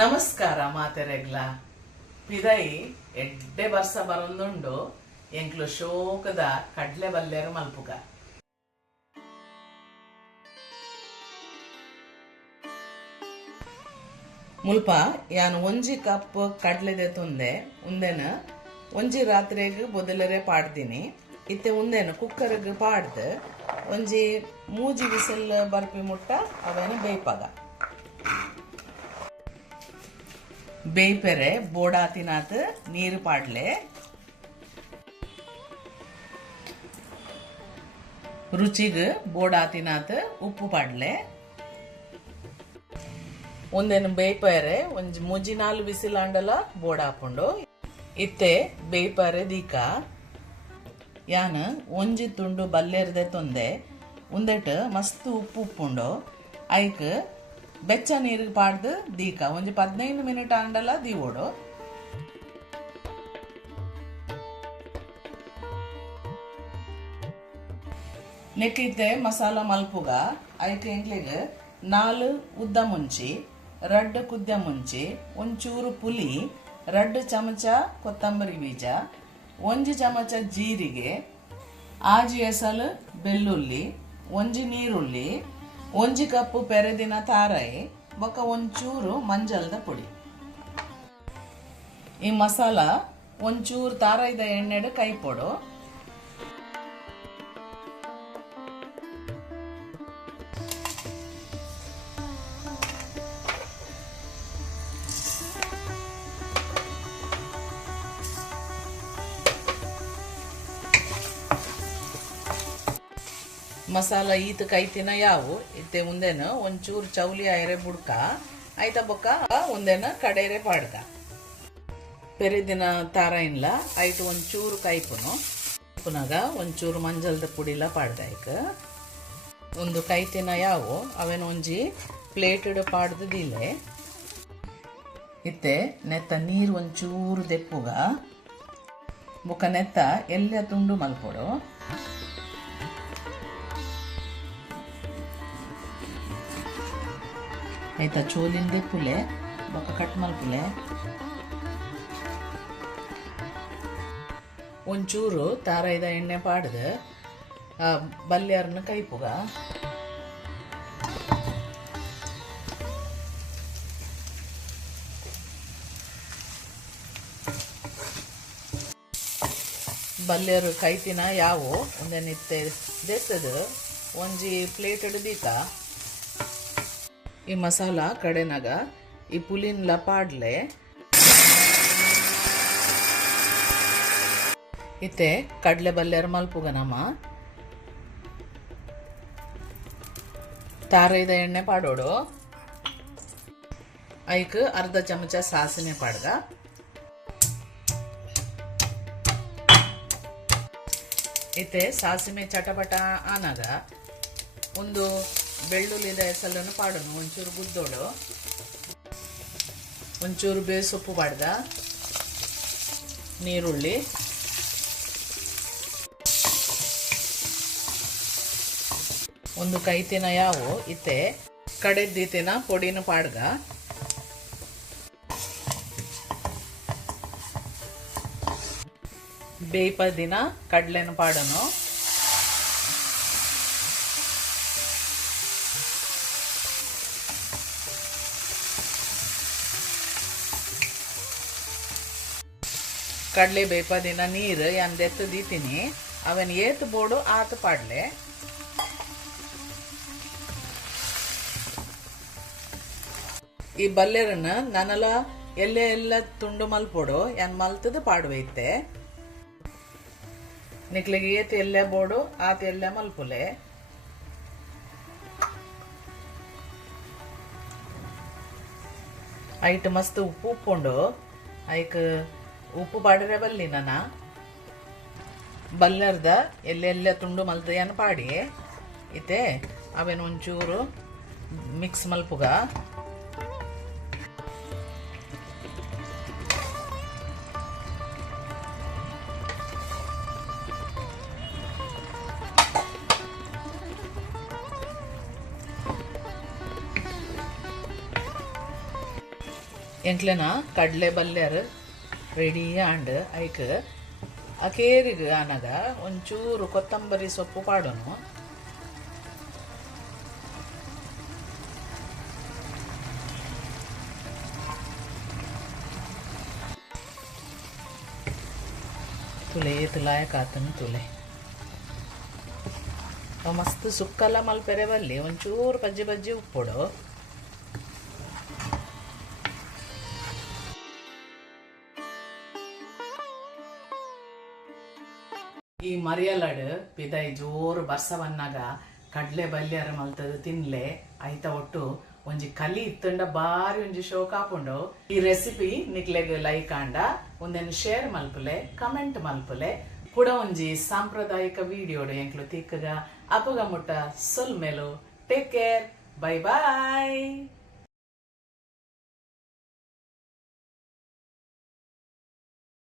ನಮಸ್ಕಾರ ಮಾತೆರೆಗ್ಲ ಪಿದೈ ಎಡ್ಡೆ ಬರ್ಸ ಬರೊಂದುಂಡು ಎಂಕ್ಲು ಶೋಕದ ಕಡ್ಲೆ ಬಲ್ಲೆರು ಮಲ್ಪುಗ ಮುಲ್ಪ ಯಾನು ಒಂಜಿ ಕಪ್ ಕಡ್ಲೆದೆ ತುಂದೆ ಉಂದೆನ ಒಂಜಿ ರಾತ್ರಿಗ್ ಬೊದಲರೆ ಪಾಡ್ತೀನಿ ಇತ್ತೆ ಉಂದೆನ ಕುಕ್ಕರ್ಗ್ ಪಾಡ್ದು ಒಂಜಿ ಮೂಜಿ ವಿಸಲ್ ಬರ್ಪಿ ಮುಟ್ಟ ಅವೇನ ಬೇಯ್ಪಗ ಬೇಯ್ಪೆರೆ ಬೋಡಾತಿನಾತ್ ನೀರು ಪಾಡ್ಲೆ ರುಚಿಗ್ ಬೋಡಾತಿನಾತ್ ಉಪ್ಪು ಪಾಡ್ಲೆ ಒಂದೇನು ಬೇಯ್ಪೆರೆ ಒಂಜಿ ಮೂಜಿ ನಾಲ್ ವಿಸಿಲ್ ಅಂಡಲ ಬೋಡ ಹಾಕೊಂಡು ಇತ್ತೆ ಬೇಯ್ಪೆರೆ ದೀಕ ಯಾನ್ ಒಂಜಿ ತುಂಡು ಬಲ್ಲೆರ್ದೆ ತೊಂದೆ ಉಂದೆಟ್ ಮಸ್ತ್ ಉಪ್ಪು ಉಪ್ಪುಂಡು ಐಕ್ ಬೆಚ್ಚ ನೀರಿಗೆ ಪಾಡ್ದು ದೀಕ ಒಂಜಿ 15 ಮಿನಿಟ್ ಅಂಡಲ ದೀವೋಡು ನೆಕ್ಕಿತ್ತೆ ಮಸಾಲ ಮಲ್ಪುಗ ಐಕ್ ಎಂಕ್ಲಿಗ್ 4 ಉದ್ದ ಮುಂಚಿ 2 ಕುದ್ದ ಮುಂಚಿ ಒಂಚೂರು ಪುಲಿ 2 ಚಮಚ ಕೊತ್ತಂಬರಿ ಬೀಜ 1 ಚಮಚ ಜೀರಿಗೆ ಆಜಿ ಎಸಲು ಬೆಳ್ಳುಳ್ಳಿ ಒಂಜಿ ನೀರುಳ್ಳಿ 1 ಕಪ್ಪು ಪೆರೆದಿನ ತಾರಾಯಿ ಬೊಕ್ಕ ಒಂಚೂರು ಮಂಜಲ್ದ ಪುಡಿ ಈ ಮಸಾಲ ಒಂಚೂರು ತಾರಾಯ್ದ ಎಣ್ಣೆಡು ಕೈ ಪೊಡು ಮಸಾಲ ಈತ ಕೈತಿನ ಯಾವು ಇತ್ತೆ ಮುಂದೆನು ಒಂಚೂರು ಚೌಲಿ ಐರೆ ಬುಡ್ಕ ಐತ ಬೊಕ್ಕ ಒಂದೇನ ಕಡೇರೆ ಪಾಡ್ಕ ಪೆರಿದಿನ ತಾರ ಇನ್ಲ ಐಟು ಒಂಚೂರು ಕೈಪುನು ಪುನಗ ಒಂಚೂರು ಮಂಜಲ್ದ ಪುಡಿಲ ಪಾಡ್ದ ಐಕ ಒಂದು ಕೈತಿನ ಯಾವು ಅವೇನ ಒಂಜಿ ಪ್ಲೇಟಡ್ ಪಾಡ್ದು ದಿಲೆ ಇತ್ತೆ ನೆತ್ತ ನೀರು ಒಂಚೂರು ದೆಪ್ಪುಗ ಬೊಕ್ಕ ನೆತ್ತ ಎಲ್ಲ ತುಂಡು ಮಲ್ಪೊಡು ಆಯ್ತಾ ಚೋಲಿಂದೆ ಪುಲೆ ಬೊಕ್ಕ ಕಟ್ ಮಲ್ಪುಲೆ ಒಂಚೂರು ತಾರಾಯ್ದ ಎಣ್ಣೆ ಪಾಡ್ದು ಬಲ್ಯಾರ್ನ ಕೈಪುಗ ಬಲ್ಯರು ಕೈತಿನ ಯಾವು ಒಂದೇನಿತ್ತೆ ದೆತ್ತದು ಒಂಜಿ ಪ್ಲೇಟಡ್ ದೀಕ ಈ ಮಸಾಲ ಕಡೆನಾಗ ಈ ಪುಲಿನ್ಲ ಪಾಡ್ಲೆ ಇತ್ತೆ ಕಡ್ಲೆ ಬಲ್ಲೆರ್ ಮಲ್ಪುಗ ನಮ್ಮ ತಾರೈದ ಎಣ್ಣೆ ಪಾಡೋಡು ಐಕ್ ಅರ್ಧ ಚಮಚ ಸಾಸಿವೆ ಪಾಡ್ಗ ಇತ್ತೆ ಸಾಸಿವೆ ಚಟಪಟ ಆನಾಗ ಒಂದು ಬೆಳ್ಳುಳ್ಳಿದ ಎಸಲನ್ನು ಪಾಡೋನು ಒಂಚೂರು ಗುದ್ದೋಡು ಒಂಚೂರು ಬೇಸೊಪ್ಪು ಪಾಡ್ದ ನೀರುಳ್ಳಿ ಒಂದು ಕೈತಿನ ಯಾವು ಇತ್ತೆ ಕಡೆದ್ದೀತಿನ ಪೊಡಿನ ಪಾಡ್ಗ ಬೇಯ್ಪದಿನ ಕಡ್ಲೆನ ಪಾಡೋನು ಕಡ್ಲೆ ಬೇಯ್ಪದಿನ ನೀರು ಎಂದೆತ್ತು ದೀತೀನಿ ಅವನ್ ಏತ್ ಬೋಡು ಆತ ಪಾಡ್ಲೆ ಈ ಬಲ್ಲೆರನ್ನ ನನಲ ಎಲ್ಲೆ ಎಲ್ಲ ತುಂಡು ಮಲ್ಪೊಡು ಎನ್ ಮಲ್ತದ ಪಾಡುವೈತೆ ನಿಕ್ಲಿಗೆ ಏತ್ ಎಲ್ಲೆ ಬೋಡು ಆತ ಎಲ್ಲೆ ಮಲ್ಪುಲೆ ಐಟ್ ಮಸ್ತ್ ಉಪ್ಪು ಉಪ್ಪುಂಡು ಐಕ್ ಉಪ್ಪು ಪಾಡ್ರೆ ಬಲ್ಲಿ ನನ್ನ ಬಲ್ಲರ್ದ ಎಲ್ಲೆಲ್ಲ ತುಂಡು ಮಲ್ತಯನ್ ಪಾಡಿ ಇತ್ತೆ ಅವೇನು ಒಂಚೂರು ಮಿಕ್ಸ್ ಮಲ್ಪುಗ ಎಂಕ್ಲೆನ ಕಡಲೆ ಬಲ್ಯರ್ ರೆಡಿ ಆಂಡ್ ಐಕ್ ಅಕೇರಿಗೆ ಆನಗ ಒಂಚೂರು ಕೊತ್ತಂಬರಿ ಸೊಪ್ಪು ಪಾಡೋನು. ತುಲೆ ತುಲಾಯ ಕಾತನು ತುಲೆ ಮಸ್ತ್ ಸುಕ್ಕಲ್ಲ ಮಲ್ಪೆರೆ ಬಲ್ಲಿ ಒಂಚೂರು ಬಜ್ಜಿ ಬಜ್ಜಿ ಉಪ್ಪೊಡು. ಈ ಮರಿಯಲಡ್ ಪಿದೈ ಜೋರು ಬರ್ಸವನ್ನಾಗ ಕಡ್ಲೆ ಬಲ್ಯರ ಮಲ್ತದ ತಿನ್ಲೆ ಐತ ಒಟ್ಟು ಒಂಜಿ ಕಲಿ ಇತ್ತಂಡ ಬಾರಿ ಒಂಜಿ ಶೋಕ್ ಆಪುಂಡು. ಈ ರೆಸಿಪಿ ನಿಕ್ಲೆಗ್ ಲೈಕ್ ಆಂಡ ಒಂದೇನು ಶೇರ್ ಮಲ್ಪುಲೆ ಕಮೆಂಟ್ ಮಲ್ಪುಲೆ ಕೂಡ ಒಂಜಿ ಸಾಂಪ್ರದಾಯಿಕ ವಿಡಿಯೋಡು ಎಂಕ್ಲು ತಿಕ್ಕಗ ಅಪಗ ಮುಟ್ಟ ಸೊಲ್ ಮೇಲು. ಟೇಕ್ ಕೇರ್, ಬೈ ಬಾಯ್.